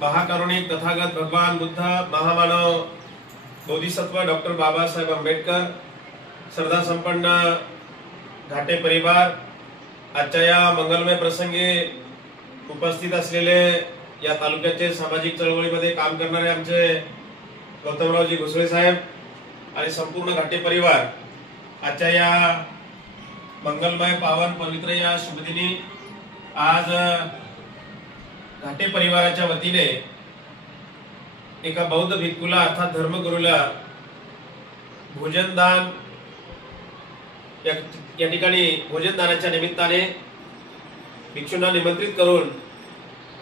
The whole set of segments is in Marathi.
महाकरुणिक तथागत भगवान बुद्ध, महामानव बोधिसत्व डॉक्टर बाबासाहेब आंबेडकर, श्रद्धा संपन्न घाटे परिवार, आजच्या या मंगलमय प्रसंगी उपस्थित असलेले या तालुक्याचे सामाजिक चळवळीमध्ये काम करणारे आमचे गौतमरावजी घोसळे साहेब आणि संपूर्ण घाटे परिवार, आजच्या या मंगलमय पावन पवित्र या शुभदिनी आज घाटे परिवाराच्या वतीने एका बौद्ध भिक्खूला अर्थात धर्मगुरूला भोजनदान या ठिकाणी भोजनदानाच्या निमित्ताने भिक्षूंना निमंत्रित करून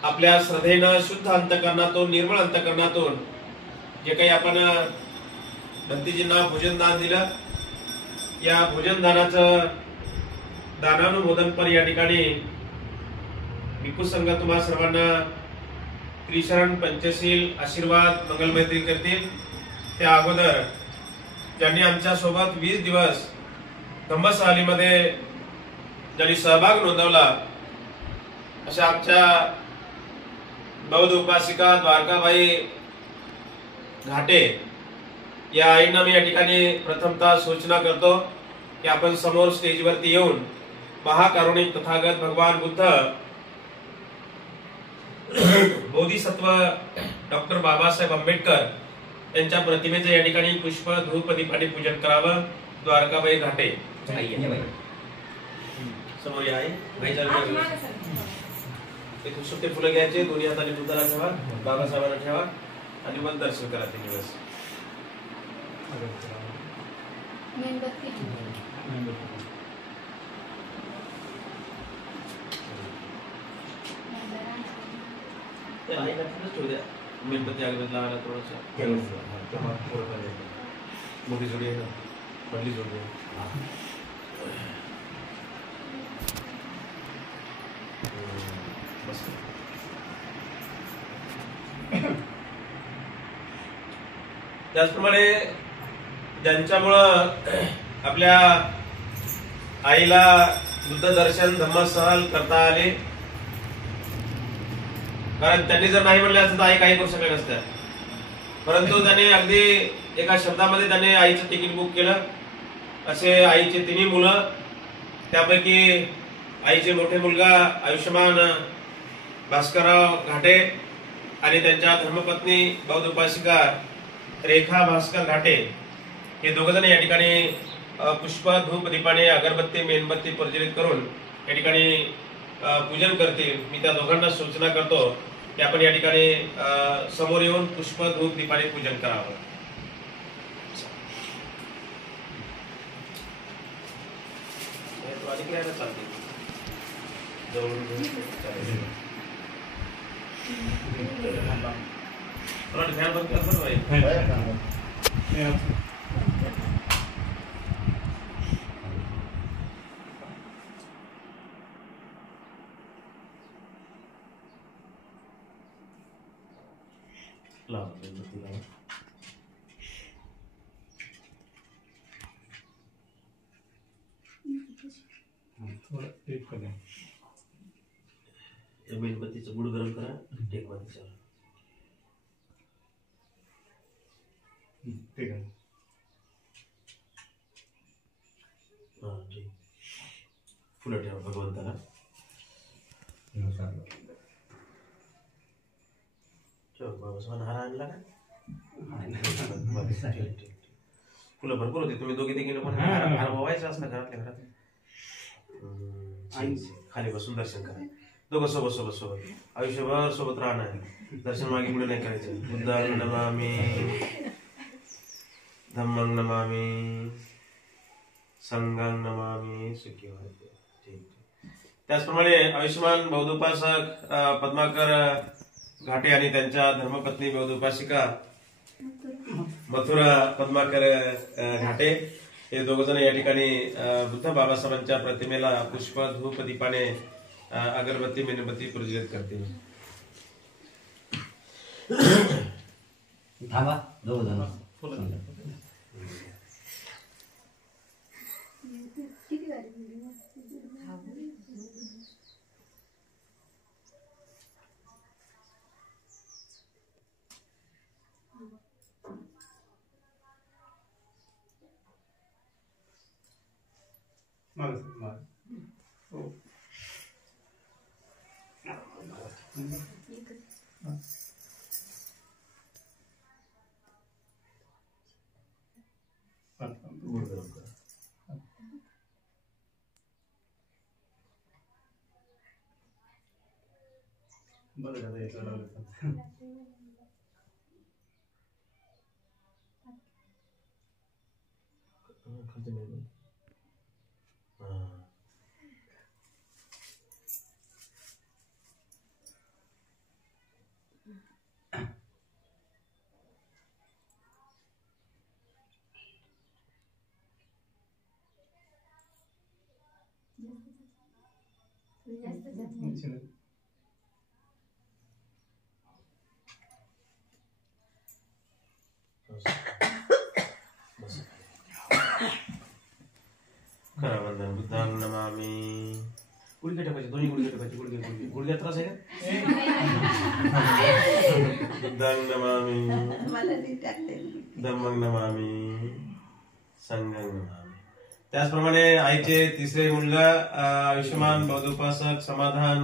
आपल्या श्रद्धेनं शुद्ध अंतकरणातून निर्मळ अंतकरणातून जे काही आपण भंतीजींना भोजनदान दिलं, या भोजनदानाचं दानानुमोदनपर या ठिकाणी भिक्खू संघ तुम्हा सर्वांना त्रिशरण पंचशील आशीर्वाद मंगलमैत्री करतील। त्या अगोदर ज्यांनी आमच्या सोबत 20 दिवस धम्मसहलीमध्ये ज्यांनी सहभाग नोंदवला अशा आमच्या बौद्ध उपासिका द्वारकाबाई घाटे या आईंना मी या ठिकाणी प्रथमतः सूचना करतो की आपण समोर स्टेजवरती येऊन महाकरुणिक तथागत भगवान बुद्ध, बोधिसत्व डॉक्टर बाबासाहेब आंबेडकर यांच्या प्रतिमेचं या ठिकाणी पुष्प धूप दीपाने पूजन करावं। द्वारकाबाई घाटे समोर या एक सुट्टे फुलं घ्यायचे, दोन्ही हाताने बुद्धाला ठेवा, बाबासाहेबांना ठेवा आणि मग दर्शन करा 3 दिवस। मेणबत्ती अगरबत्ती लावायला थोडंसं मोठी जोडी आहे ना, पडली जोडी आहे। त्याचप्रमाणे ज्यांच्यामुळं आपल्या आईला बुद्ध दर्शन धम्मसहल करता आले, कारण त्यांनी जर नाही म्हणले असतं तर आई काही करू शकले नसत्या, परंतु त्यांनी अगदी एका शब्दामध्ये त्यांनी आईचं तिकीट बुक केलं। असे आईचे 3 मुलं, त्यापैकी आईचे मोठे मुलगा आयुष्यमान भास्करराव घाटे आणि त्यांच्या धर्मपत्नी बौद्ध उपासिका रेखा भास्कर घाटे हे दोघजण या ठिकाणी पुष्प धूप दीपाने अगरबत्ती मेणबत्ती प्रज्वलित करून या ठिकाणी पूजन करतील। मी त्या दोघांना सूचना करतो की आपण या ठिकाणी समोर येऊन पुष्प धूप दीपाने पूजन करावं। ध्यान बंद मेणबत्तीचं बुड गरम करा, टेक मध्ये चला। ठीक आहे, हां ठीक। फुलं ठेवा भगवंताला। बाबासाहेबांना हार आणला का? फुलं भरपूर होते, तुम्ही दोघे तिघे पण हार वावायचा असला घरातल्या घरात। खाली बसून दर्शन करा, दोघं सोबत सोबत सोबत आयुष्यभर सोबत राहणार, दर्शन मागे पुढे नाही करायचं। बुद्धांग नमामि, धम्मं नमामि, संघं नमामि, सुखी व्हायचे। ठीक। त्याचप्रमाणे आयुष्यमान बौद्ध उपासक पद्माकर घाटे आणि त्यांच्या धर्मपत्नी बौद्ध उपासिका मथुरा पद्माकर घाटे हे दोघजण या ठिकाणी बुद्ध बाबासाहेबांच्या प्रतिमेला पुष्प धूप दीपाने अगरबत्ती मेणबत्ती प्रज्वलित करतील। थांबा दोघजण करवंदन बुद्धां नमामि. गुडघे टाकायचे, दोन्ही गुडघे टाकायचे. गुडघ्यात त्रास आहे का? बुद्धां नमामि, धम्मं नमामि, संघं नमामि. त्याचप्रमाणे आईचे तिसरे मुलगा आयुष्यमान बौद्धोपासक समाधान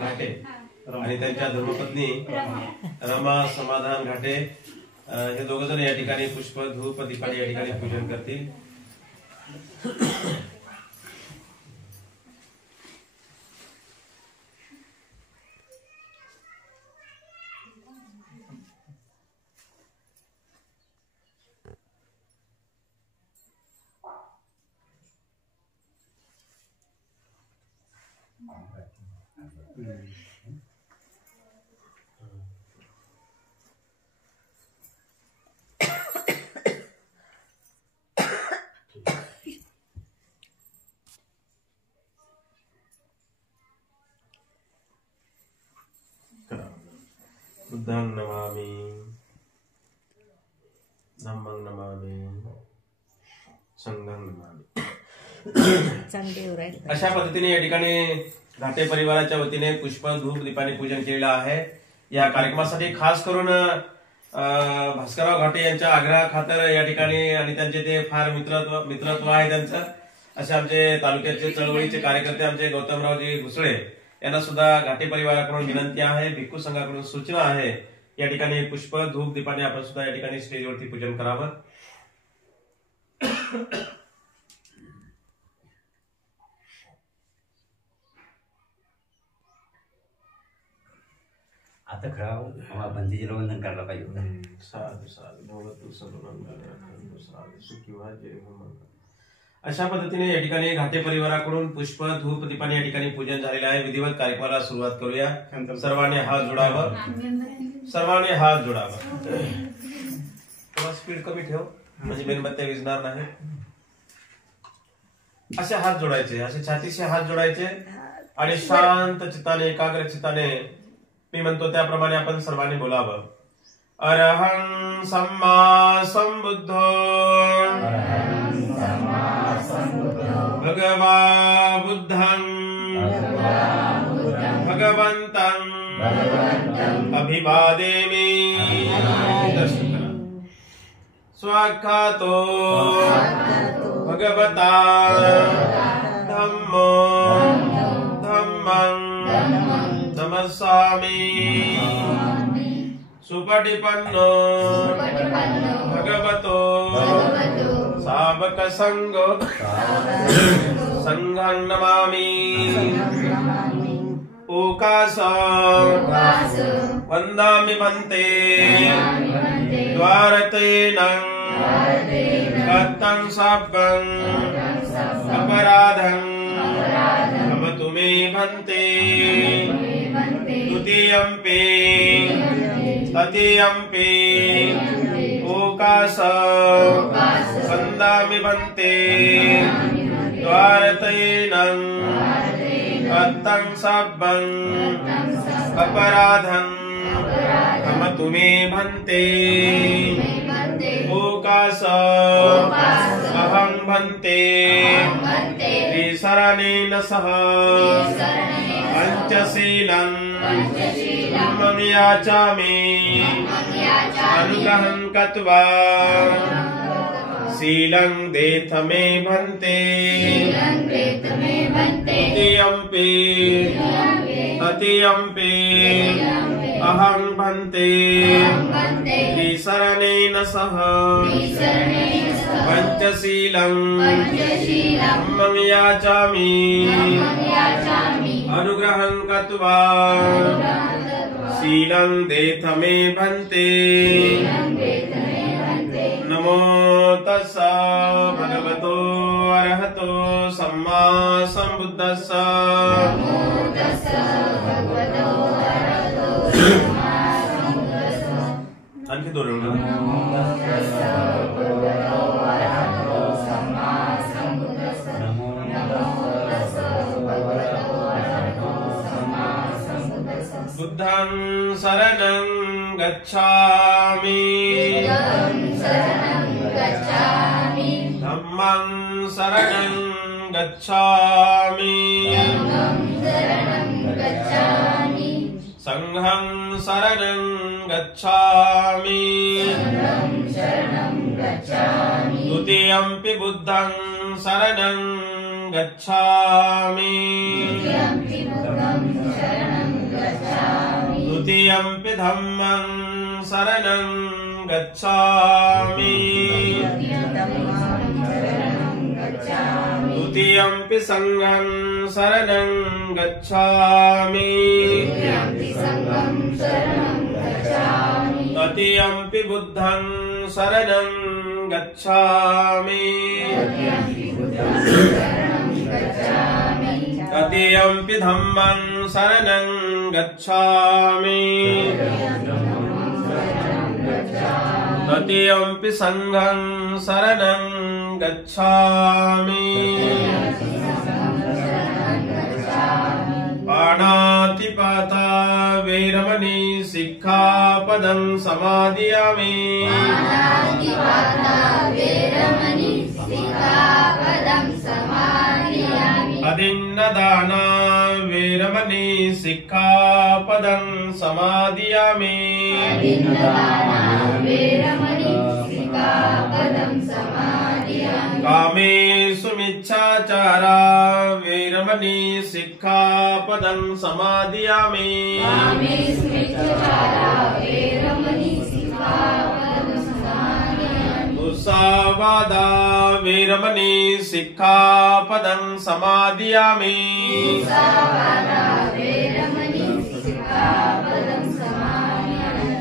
घाटे आणि त्यांच्या धर्मपत्नी रमा समाधान घाटे हे दोघ जण या ठिकाणी पुष्प धूप दीपाने या ठिकाणी पूजन करतील. बुद्धं नमामि, धम्मं नमामि, संघं नमामि. अशा पद्धतीने या ठिकाणी घाटे परिवाराच्या वतीने पुष्प धूप दीपाने पूजन केलेलं आहे. या कार्यक्रमासाठी खास करून भास्करराव घाटे यांच्या आग्रहाखातर या ठिकाणी आणि त्यांचे ते फार मित्रत्व आहे त्यांचं. असे आमचे तालुक्याचे चळवळीचे कार्यकर्ते आमचे गौतमरावजी घुसळे यांना सुद्धा घाटे परिवाराकडून विनंती आहे, भिक्खू संघाकडून सूचना आहे, या ठिकाणी पुष्प धूप दीपाने आपण सुद्धा या ठिकाणी स्टेजवरती पूजन करावं. आता खरा बंदीचे वंदन करायला पाहिजे. साधू साधू भगवतु सुखी व्हा जय हो. अशा पद्धतीने या ठिकाणी घाटे परिवाराकडून पुष्प धूप दीपाने या ठिकाणी पूजन झालेलं आहे. विधिवत कार्यक्रमाला सुरुवात करूया. सर्वांनी हात जोडावं, सर्वांनी हात जोडावं. थोडा स्पीड कमी ठेव म्हणजे मेणबत्त्या विझणार नाही. असे हात जोडायचे, असे छातीशी हात जोडायचे आणि शांत चित्ताने एकाग्र चित्ताने मी म्हणतो त्याप्रमाणे आपण सर्वांनी बोलावं. अरहं सम्मा संबुद्धो भगवा बुद्धं भगवन्तं अभिवादेमि. दर्शन करा. स्वाख्यातो भगवता धम्मो धम्मं नमस्सामि. सुपटिपन्नो भगवतो सावक संघो संघं नमामि. ओकास वन्दामि भन्ते द्वारतेनं कथं साभं अपराधं भवतु मे भन्ते. द्वितीयंपि तृतीयंपि ओकास वन्दामि भन्ते द्वारतेनं कथं साभं अपराधं भवतु मे भन्ते. ओकास अहं भन्ते त्रिशरणेन सह पंचशीलं ब्रह्मं याचामि. अनुग्रहं कृत्वा शीलं देथ मे भन्ते. द्वितीयंपि तृतीयंपि अहं भन्ते त्रिशरणेन सह पंचशीलं धम्मं याचामि अनुग्रहं कृत्वा शीलं देथ मे भन्ते नमो तस्सा भगवतो अरहतो सम्मा सम्बुद्धस्सा आणखी दोन बुद्धं शरणं गच्छामि धम्मं शरणं गच्छामि संघं शरणं गच्छामि द्वितीयंपि बुद्धं शरणं गच्छामि द्वितीयंपि धम्मं शरणं गच्छामि द्वितीयंपि संघं शरणं गच्छामि तृतीयंपि बुद्धं शरणं गच्छामि तृतीयंपि धम्मं शरणं गच्छामि तृतीयंपि संघं शरणं गच्छामि पाणातिपाता वेरमणि सिक्खापदं समादियामि अदिन्नदाना वेरमणि सिक्खापदं समादियामि कामेषु मिच्छाचारा वेरमणि सिक्खापदं समादियामि मुसावादा वेरमणि सिक्खापदं समादियामि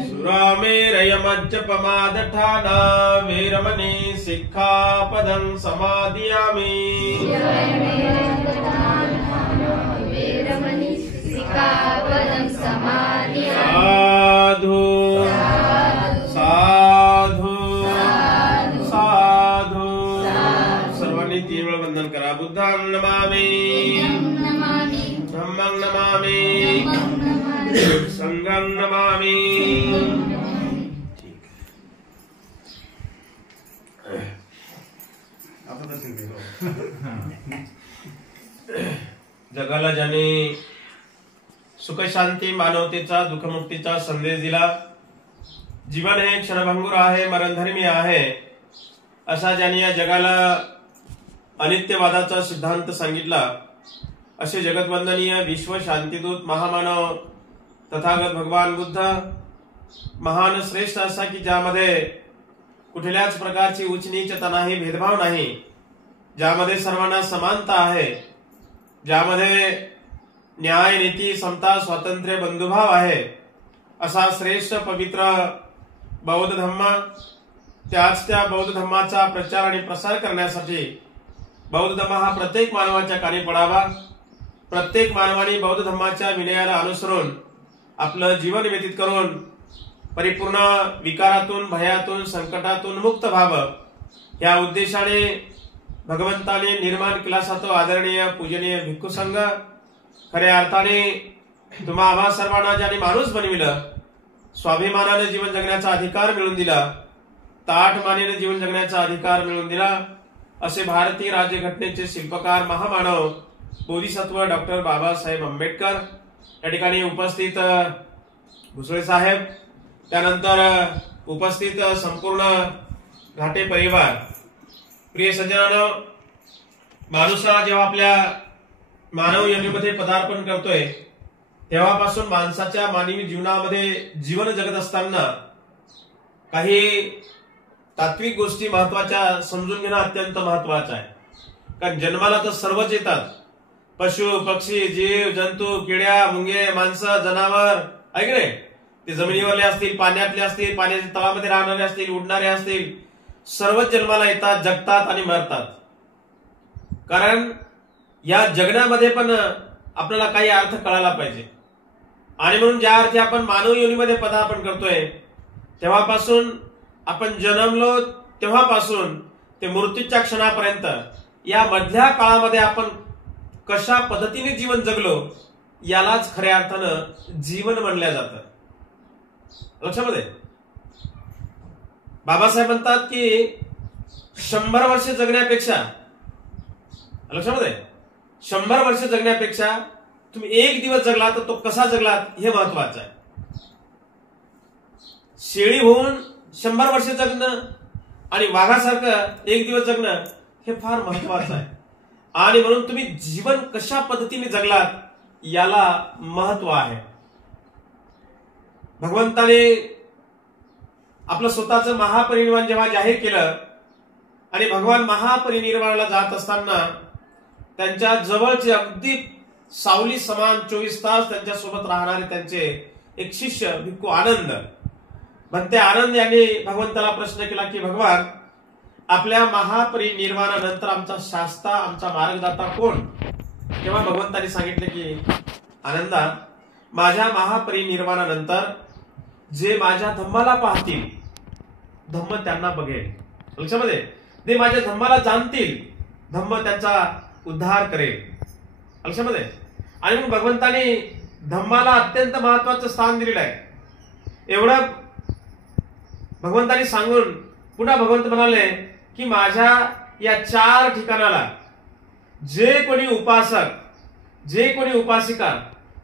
सुरामेरयमज्जपमादठाना वेरमणि सिक्खापदं समादियामि साधु साधु साधु सर्वांनी 3 वेळा वंदन करा. बुद्धं नमामि धम्मं नमामि संघं नमामि. जगाला ज्याने सुख शांती मानवतेचा दुःखमुक्तीचा संदेश दिला, जीवन हे क्षणभंगुर आहे, मरणधर्मी आहे, असा ज्याने या जगाला अनित्यवादाचा सिद्धांत सांगितला, असे जगतवंदनीय विश्व शांतीदूत महामानव तथागत भगवान बुद्ध महान श्रेष्ठ असा की ज्यामध्ये कुठल्याच प्रकारची उच्च नीचता नाही, भेदभाव नाही, ज्यामध्ये सर्वांना समानता आहे, ज्यामध्ये न्याय नीती समता स्वातंत्र्य बंधुभाव आहे, असा श्रेष्ठ पवित्र बौद्ध धम्म, त्याच त्या बौद्ध धम्माचा प्रचार आणि प्रसार करण्यासाठी बौद्ध धम्म हा प्रत्येक मानवाच्या कानी पडावा. प्रत्येक मानवाने बौद्ध धम्माच्या विनयाला अनुसरून आपलं जीवन व्यतीत करून परिपूर्ण विकारातून, भयातून, संकटातून मुक्त व्हावं, या उद्देशाने भगवंताने निर्माण केला असा तो आदरणीय पूजनीय भिक्खू संघ खऱ्या अर्थाने तुम्हा आम्हा सर्वांना ज्याने माणूस बनविलं, स्वाभिमानाने जीवन जगण्याचा अधिकार मिळवून दिला, ताठ मानेने जीवन जगण्याचा अधिकार मिळवून दिला, असे भारतीय राज्यघटनेचे शिल्पकार महामानव बोधिसत्व डॉक्टर बाबासाहेब आंबेडकर या ठिकाणी उपस्थित भुसळे साहेब, त्यानंतर उपस्थित संपूर्ण घाटे परिवार. प्रिय सज्जनांनो, माणूस जेव्हा आपल्या मानव योनीमध्ये पदार्पण करतोय तेव्हापासून माणसाच्या मानवी जीवनामध्ये जीवन जगत असताना काही तात्विक गोष्टी महत्वाच्या समजून घेणं अत्यंत महत्वाचं आहे. कारण जन्माला तर सर्वच येतात, पशु पक्षी जीव जंतू किड्या मुंगे माणसं जनावर आहे की नाही, ते जमिनीवरले असतील पाण्यातले असतील पाण्याच्या तळामध्ये राहणारे असतील उडणारे असतील, सर्वच जन्माला येतात जगतात आणि मरतात. कारण या जगण्यामध्ये पण आपल्याला काही अर्थ कळायला पाहिजे. आणि म्हणून ज्या अर्थी आपण मानव योनीमध्ये पदार्पण करतोय तेव्हापासून आपण जन्मलो तेव्हापासून ते मृत्यूच्या क्षणापर्यंत या मधल्या काळामध्ये आपण कशा पद्धतीने जीवन जगलो यालाच खऱ्या अर्थानं जीवन म्हणलं जातं. लक्षामध्ये बाबासाहेब म्हणतात की 100 वर्ष जगण्यापेक्षा, लक्षामध्ये 100 वर्ष जगण्यापेक्षा तुम्ही एक दिवस जगला तर तो कसा जगलात हे महत्वाचं आहे. शेळी होऊन 100 वर्ष जगणं आणि वाघासारखं एक दिवस जगणं हे फार महत्वाचं आहे. आणि म्हणून तुम्ही जीवन कशा पद्धतीने जगलात याला महत्व आहे. भगवंताने आपलं स्वतःचं महापरिनिर्वाण जेव्हा जाहीर केलं आणि भगवान महापरिनिर्वाणाला जात असताना त्यांच्या जवळचे अगदी सावली समान 24 तास त्यांच्या सोबत राहणारे त्यांचे एक शिष्य भिक्खू आनंद म्हणते, आनंद यांनी भगवंताला प्रश्न केला की भगवान, आपल्या महापरिनिर्वाणानंतर आमचा शास्ता आमचा मार्गदाता कोण? तेव्हा भगवंतांनी सांगितले की आनंदा, माझ्या महापरिनिर्वाणानंतर जे माझ्या धम्माला पाहतील धम्म त्यांना बघेल. लक्षामध्ये ते माझ्या धम्माला जाणतील धम्म त्यांचा उद्धार करेल. लक्षामध्ये आणि मग भगवंतांनी धम्माला अत्यंत महत्वाचं स्थान दिलेलं आहे. एवढं भगवंतांनी सांगून पुन्हा भगवंत म्हणाले की माझ्या या 4 ठिकाणाला जे कोणी उपासक, जे कोणी उपासिका,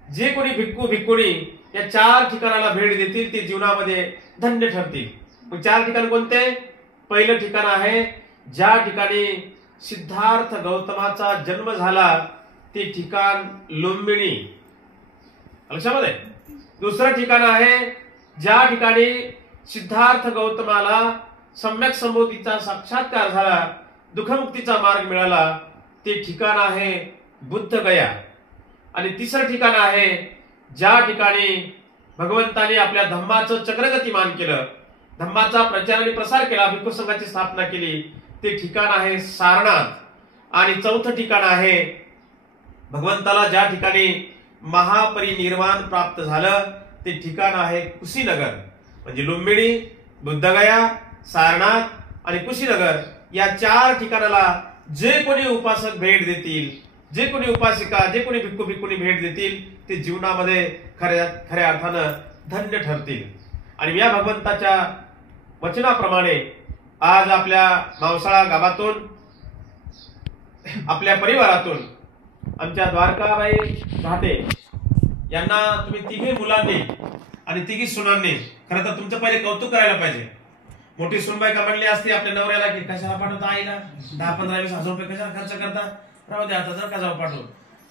जे कोणी भिक्खू भिक्खुणी या 4 ठिकाणाला भेट देतील ते जीवनामध्ये धन्य ठरतील. मग 4 ठिकाण कोणते? पहिलं ठिकाण आहे ज्या ठिकाणी सिद्धार्थ गौतमाचा जन्म झाला ते ठिकाण लुंबिनी. लक्षामध्ये दुसरं ठिकाण आहे ज्या ठिकाणी सिद्धार्थ गौतमाला सम्यक संबोधीचा साक्षात्कार झाला, दुःखमुक्तीचा मार्ग मिळाला, ते ठिकाण आहे बुद्धगया. आणि तिसरं ठिकाण आहे ज्या ठिकाणी भगवंताने आपल्या धम्माचं चक्रगतिमान केलं, धम्माचा प्रचार आणि प्रसार केला, भिक्खू संघाची स्थापना केली, ते ठिकाण आहे सारनाथ. आणि चौथं ठिकाण आहे भगवंताला ज्या ठिकाणी महापरिनिर्वाण प्राप्त झालं ते ठिकाण आहे कुशीनगर. म्हणजे लुंबिनी, बुद्धगया, सारनाथ आणि कुशीनगर या 4 ठिकाणाला जे कोणी उपासक भेट देतील, जे कोणी उपासिका, जे कोणी भिक्खू भिक्खुनी भेट देतील ते जीवनामध्ये खऱ्या अर्थानं धन्य ठरतील. आणि या भगवंताच्या वचनाप्रमाणे आज आपल्या मावसाळा गावातून, आपल्या परिवारातून आमच्या द्वारकाबाई घाटे यांना तुम्ही 3 मुलांनी आणि 3 सुनांनी खरं तर तुमचं पहिले कौतुक करायला पाहिजे. मोठी सुनबाई का म्हणली असते आपल्या नवऱ्याला की कशाला पाठवता आईला, 10-15-20 हजार रुपये कशाला खर्च करता, राहू द्या आता जर का जाऊ पाठवून,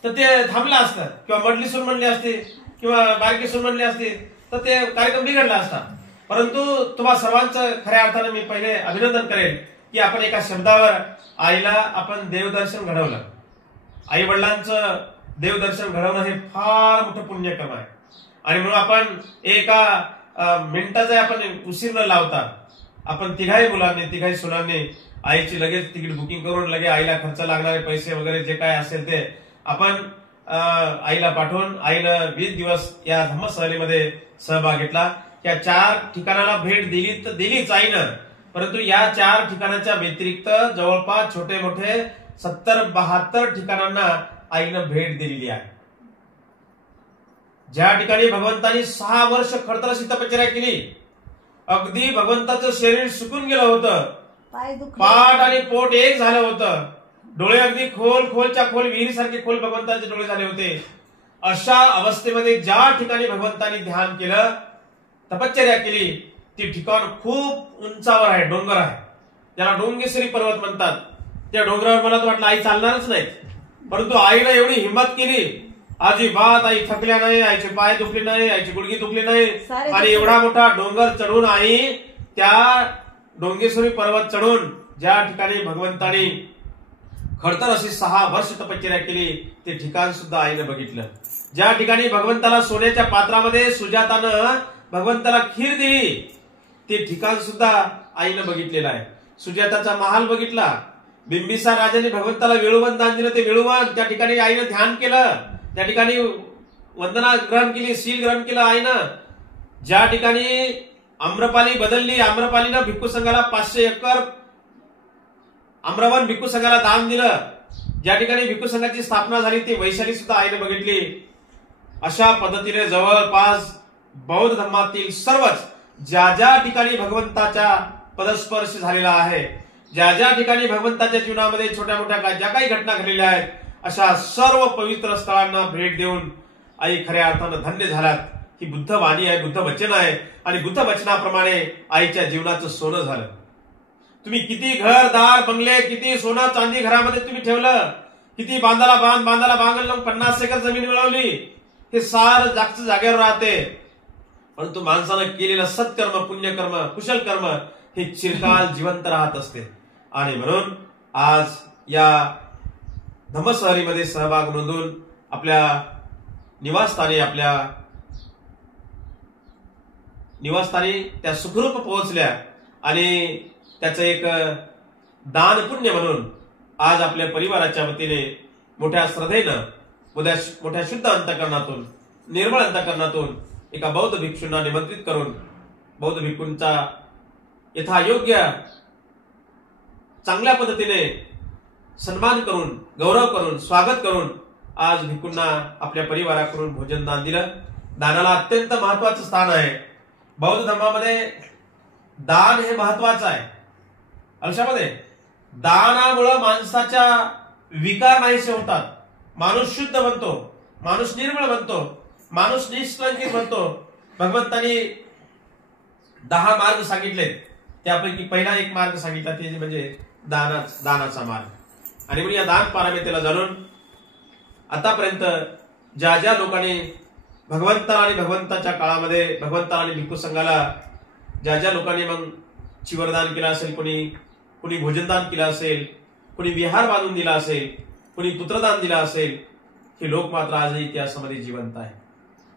तर ते थांबलं असतं. किंवा मधली सून म्हणली असते किंवा बारकी सून म्हणली असते तर ते कार्यक्रम बिघडला असता. परंतु तुम्हा सर्वांचं खऱ्या अर्थाने मी पहिले अभिनंदन करेन की आपण एका शब्दावर आईला आपण देवदर्शन घडवलं. आई वडिलांचं देवदर्शन घडवणं हे फार मोठं पुण्यकर्म आहे. आणि म्हणून आपण एका मिनिटाचा आपण उशीर न लावता आपण 3 मुलांनी 3 सुनांनी आईची लगेच तिकीट बुकिंग करून लगेच आईला खर्च लागणारे पैसे वगैरे जे काय असेल ते आपण आईला पाठवून आईनं 20 दिवस या धम्म सहलीमध्ये सहभाग घेतला. या 4 ठिकाणाला भेट दिली तर दिलीच आईनं, परंतु या 4 ठिकाणाच्या व्यतिरिक्त जवळपास छोटे मोठे 70-72 ठिकाणांना आईनं भेट दिलेली आहे. ज्या ठिकाणी भगवंतांनी 6 वर्ष खडतरशी तपश्चर्या केली, अगदी भगवंताचं शरीर सुकून गेलं होतं, पाठ आणि पोट एक झालं होतं, डोळे अगदी खोलच्या खोल विहिरीसारखे खोल भगवंताचे डोळे झाले होते. अशा अवस्थेमध्ये ज्या ठिकाणी भगवंतांनी ध्यान केलं, तपश्चर्या केली, ती ठिकाण खूप उंचावर आहे, डोंगर आहे, ज्याला डोंगेश्वरी पर्वत म्हणतात. त्या डोंगरावर मला तर वाटलं आई चालणारच नाही, परंतु आईने एवढी हिंमत केली, अजिबात आई थकल्या नाही, आईचे पाय दुखले नाही, आईची गुडघी दुखली नाही. आणि एवढा मोठा डोंगर चढून आई त्या डोंगेश्वरी पर्वत चढून ज्या ठिकाणी भगवंतांनी खडतर अशी 6 वर्ष तपश्चर्या केली ते ठिकाण सुद्धा आईने बघितलं. ज्या ठिकाणी भगवंताला सोन्याच्या पात्रामध्ये सुजातानं भगवंताला खीर दिली ते ठिकाण सुद्धा आईनं बघितलेलं आहे. सुजाताचा महाल बघितला. बिंबिसार राजाने भगवंताला वेळुवन दान दिलं ते वेळुवन त्या ठिकाणी आईनं ध्यान केलं. त्या ठिकाणी वंदना ग्रहण केली, शील ग्रहण केलं आईनं. ज्या ठिकाणी आम्रपाली बदलली, आम्रपालीनं भिक्खू संघाला 500 एकर आम्रवन भिक्खू संघाला दान दिलं. ज्या ठिकाणी भिक्खू संघाची स्थापना झाली ती वैशाली सुद्धा आईने बघितली. अशा पद्धतीने जवळपास बौद्ध धर्मातील सर्वच ज्या ज्या ठिकाणी भगवंताच्या पदस्पर्श झालेला आहे, ज्या ज्या ठिकाणी भगवंताच्या जीवनामध्ये छोट्या मोठ्या ज्या काही घटना घडलेल्या आहेत, अशा सर्व पवित्र स्थळांना भेट देऊन आई खऱ्या अर्थानं धन्य झाल्यात. ही बुद्ध वाणी आहे, बुद्ध वचन आहे आणि बुद्ध वचनाप्रमाणे आईच्या जीवनाचं सोनं झालं. तुम्ही किती घर दार बंगले, किती सोनं चांदी घरामध्ये तुम्ही ठेवलं, किती बांधाला बांधलं 50 एकर जमीन मिळवली, हे सार जागचं जागेवर राहते. परंतु माणसानं केलेलं सत्कर्म, पुण्यकर्म, कुशल कर्म हे चिरकाल जिवंत राहत असते. आणि म्हणून आज या धम्मसहरीमध्ये सहभाग नोंदवून आपल्या निवासस्थानी त्या सुखरूप पोहोचल्या आणि त्याचं एक दान पुण्य म्हणून आज आपल्या परिवाराच्या वतीने मोठ्या श्रद्धेनं, मोठ्या शुद्ध अंतःकरणातून, निर्मळ अंतःकरणातून एका बौद्ध भिक्षूंना निमंत्रित करून बौद्ध भिक्षूंचा यथायोग्य चांगल्या पद्धतीने सन्मान करून, गौरव करून, स्वागत करून आज भिक्षूंना आपल्या परिवाराकडून भोजन दान दिलं. दानाला अत्यंत महत्वाचं स्थान आहे. बौद्ध धर्मामध्ये दान हे महत्वाचं आहे. लक्षामध्ये दानामुळं माणसाच्या विकार नाहीसे होतात. माणूस शुद्ध बनतो, माणूस निर्मळ बनतो, माणूस निष्कलंकित बनतो. भगवंतांनी 10 मार्ग सांगितले, त्यापैकी पहिला एक मार्ग सांगितला ते म्हणजे दानाचा मार्ग. आणि म्हणून या दान पारमितेला जाणून आतापर्यंत ज्या ज्या लोकांनी भगवंताला आणि भगवंताच्या काळामध्ये भगवंताला आणि भिक्खू संघाला ज्या ज्या लोकांनी मग चिवरदान केलं असेल, कुणी भोजनदान केलं असेल, कुणी विहार बांधून दिला असेल, कुणी पुत्रदान दिलं असेल, हे लोक मात्र आजही इतिहासामध्ये जिवंत आहे.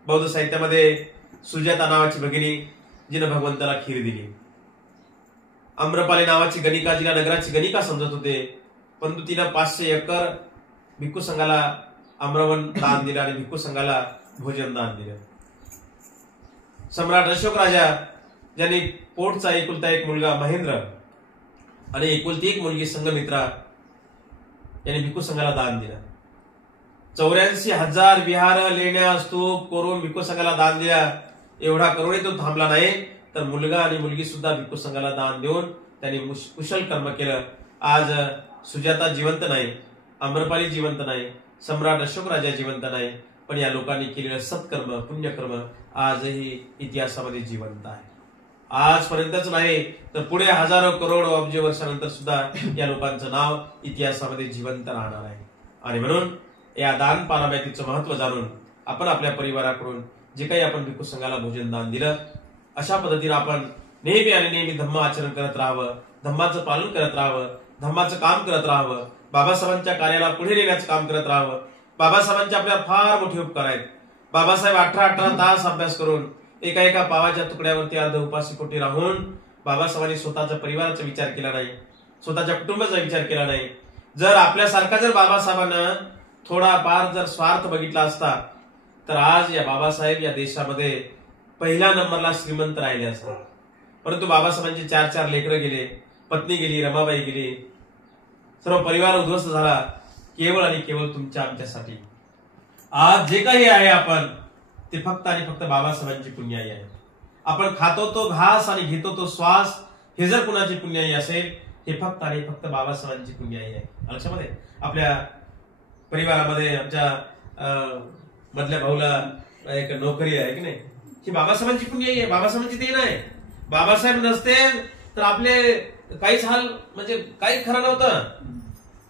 बौद्ध साहित्यामध्ये सुजाता नावाची भगिनी जिने भगवंताला खीर दिली. आम्रपाली नावाची गणिका, जिला नगराची गणिका समजत होते, परंतु तिनं 500 एकर भिक्खू संघाला आम्रवन दान दिलं आणि भिक्खू संघाला भोजन दान दिलं. सम्राट अशोक राजा ज्यांनी पोटचा एकुलता एक मुलगा महेंद्र आणि एकुलती एक मुलगी संघमित्रा यांनी भिक्खू संघाला दान दिलं. 84,000 विहार, लेण्या, स्तूप करून भिक्खू संघाला दान दिल्या. एवढा करूनही तो थांबला नाही, तर मुलगा आणि मुलगी सुद्धा भिक्खू संघाला दान देऊन त्यांनी कुशल कर्म केलं. आज सुजाता जिवंत नाही, आम्रपाली जिवंत नाही, सम्राट अशोक राजा जिवंत नाही, पण या लोकांनी केलेलं सत्कर्म, पुण्यकर्म आजही इतिहासामध्ये जिवंत आहे. आजपर्यंतच नाही तर पुढे हजारो करोड अब्ज वर्षानंतर सुद्धा या लोकांचं नाव इतिहासामध्ये जिवंत राहणार आहे. आणि म्हणून या दान पारमितेचं महत्व जाणून आपण आपल्या परिवाराकडून जे काही आपण भिक्खू संघाला भोजन दान दिलं, अशा पद्धतीने आपण नेहमी आणि नेहमी धम्म आचरण करत राहावं, धम्माचं पालन करत राहावं, धम्माचं काम करत राहावं, बाबासाहेबांच्या कार्याला पुढे नेण्याचं काम करत राहावं. बाबासाहेबांचे आपल्याला फार मोठे उपकार आहेत. बाबासाहेब 18 तास अभ्यास करून एका पावाच्या तुकड्यावरती अर्ध उपासी पोटी राहून बाबासाहेबांनी स्वतःच्या परिवाराचा विचार केला नाही, स्वतःच्या कुटुंबाचा विचार केला नाही. जर आपल्यासारखा जर बाबासाहेबांना थोडाफार जर स्वार्थ बघितला असता तर आज या बाबासाहेब या देशामध्ये पहिल्या नंबरला श्रीमंत राहिले असतात. परंतु बाबासाहेबांची 4 लेकरं गेले, पत्नी गेली, रमाबाई गेली, सर्व परिवार उद्ध्वस्त झाला, केवळ आणि केवळ तुमच्या आमच्यासाठी. आज जे काही आहे आपण ते फक्त आणि फक्त बाबासाहेबांची पुण्याई आहे. आपण खातो तो घास आणि घेतो तो श्वास, हे जर कुणाची पुण्याई असेल, हे फक्त आणि फक्त बाबासाहेबांची पुण्याई आहे. लक्षामध्ये आपल्या परिवारामध्ये आमच्या मधल्या भाऊला एक नोकरी आहे की नाही, ही बाबासाहेबांची पुण्याई आहे, बाबासाहेबांची देण आहे. बाबासाहेब नसते तर आपले काहीच हाल, म्हणजे काही खरं नव्हतं.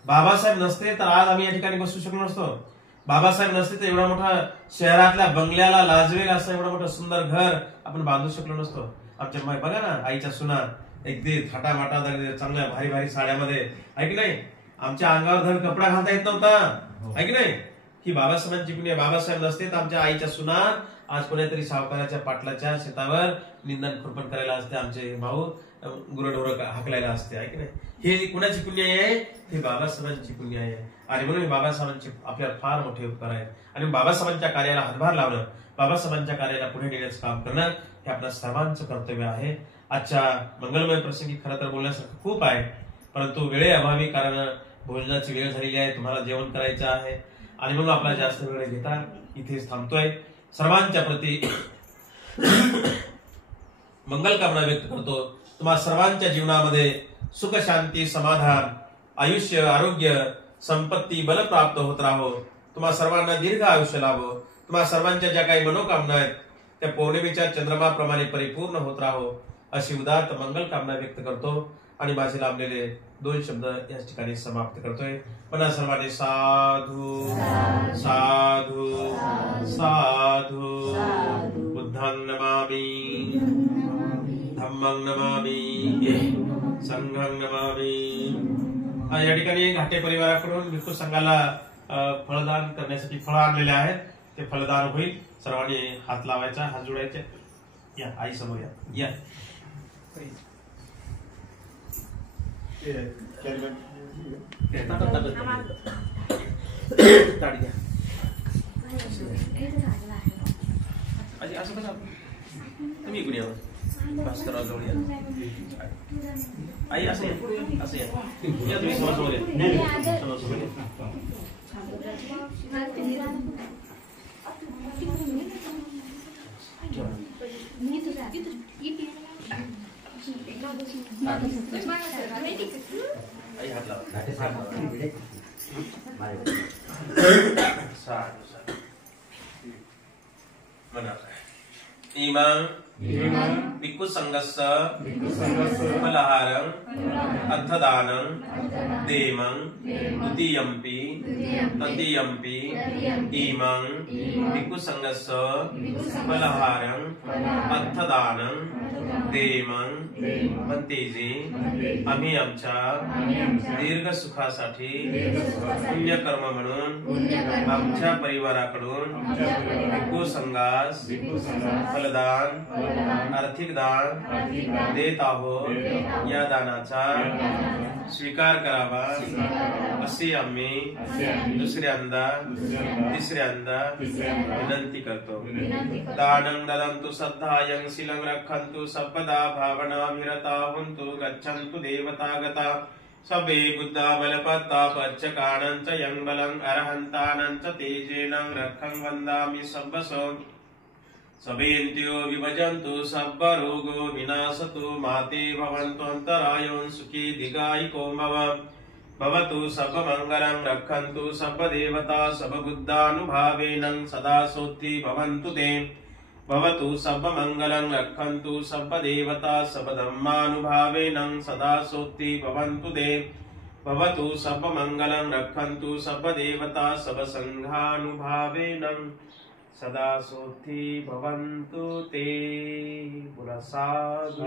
बाबासाहेब नसते तर आज आम्ही या ठिकाणी बसू शकलो नसतो. बाबासाहेब नसते तर एवढा मोठा शहरातल्या बंगल्याला लाजवेल असं एवढं मोठं सुंदर घर आपण बांधू शकलो नसतो. आमच्या बघा ना, आईच्या सुना अगदी थाटामाटा चांगल्या भारी भारी साड्यामध्ये आहे की नाही, आमच्या अंगावर धड कपडा घालता येत नव्हता, आहे की नाही? ही बाबासाहेबांची पुण्य. बाबासाहेब नसते तर आमच्या आईच्या सुना आज कोणीतरी सावकाराच्या पाटलाच्या शेतावर निंदन खुरपण करायला असते, आमचे भाऊ गुरढोर हाकलायला असते, आहे की नाही? हे कुणाची पुण्य आहे? हे बाबासाहेबांची पुण्य आहे. आणि म्हणून हे बाबासाहेबांचे आपल्याला फार मोठे उपकार आहेत. आणि बाबासाहेबांच्या कार्याला हातभार लावणं, बाबासाहेबांच्या कार्याला पुढे नेण्याचं काम करणं हे आपल्या सर्वांचं कर्तव्य आहे. आजच्या मंगलमय प्रसंगी खरं तर बोलण्यासारखं खूप आहे, परंतु वेळेअभावी, कारण भोजनाची वेळ झालेली आहे, तुम्हाला जेवण करायचं आहे आणि म्हणून आपला जास्त वेळ घेता इथेच थांबतोय. सर्वांच्या प्रती मंगल कामना व्यक्त करतो. तुम्हा सर्वांच्या जीवनामध्ये सुख, शांती, समाधान, आयुष्य, आरोग्य, संपत्ती, बल प्राप्त होत राहो. तुम्हा सर्वांना दीर्घ आयुष्य लाभो. तुम्हा सर्वांच्या ज्या काही मनोकामना आहेत त्या पौर्णिमेच्या चंद्रमाप्रमाणे परिपूर्ण होत राहो अशी उदात्त मंगल कामना व्यक्त करतो. आणि माझे लाभलेले 2 शब्द या ठिकाणी समाप्त करतोय. पण सर्वांनी साधू साधू साधू. बुद्धं नमामि, धम्मं नमामि, संघं नमामि. या ठिकाणी घाटे परिवाराकडून भिक्खू संघाला फळदान करण्यासाठी फळ आणलेले आहेत, ते फळदान होईल. सर्वांनी हात लावायचा, हात जोडायचे. या आई समोर या. असं कसं तुम्ही इकडे या, भास्करराव जवळ या. आई असं या, असं या, तुम्ही समोर या, समोर या. आई हात लावा. इमं भिक्खु संघस्य फलहारं अर्थदानं देमं द्वितीयंपि तृतीयंपि. इमं भिक्खु संघस्य फलहारं अर्थदानं देमं. म्हणतेजी आम्ही आमच्या दीर्घ सुखासाठी पुण्यकर्म म्हणून आमच्या परिवाराकडून भिक्खू संघास फलदान, आर्थिक दान देत आहोत. या दानाचा स्वीकार करावा अशी आम्ही दुसऱ्यांदा तिसऱ्यांदा विनंती करतो. दानं ददन्तु श्रद्धायं शीलं रक्षन्तु सर्वदा भावनाभिरता हुन्तु गच्छन्तु देवतागता. सबे बुद्धा बलपत्ता पच्चकानं च यं बलं अर्हन्तानं च तेजेन रक्षं वन्दामि सर्वसो. सबेन्द्रियो विभजन्तु सर्वरोगो विनाशतु. माते भवन्तु अन्तरायो सुखी दीर्घायुको भव. भवतु सर्वमङ्गलं रक्षन्तु सर्वदेवता सर्वबुद्धानुभावेन सदा सोत्थि भवन्तु ते. भवतु सर्वमङ्गलं रक्षन्तु सर्वदेवता सर्वधर्मानुभावेन सदा सोत्थि भवन्तु ते. भवतु सर्वमङ्गलं रक्षन्तु सर्वदेवता सर्वसङ्घानुभावेन सदा सोत्थि भवन्तु ते. बोला साधु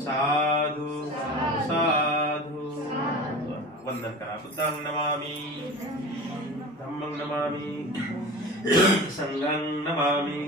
साधु साधु. वंदन करा. बुद्धं नमामि, धम्मं नमामि, संघं नमामि.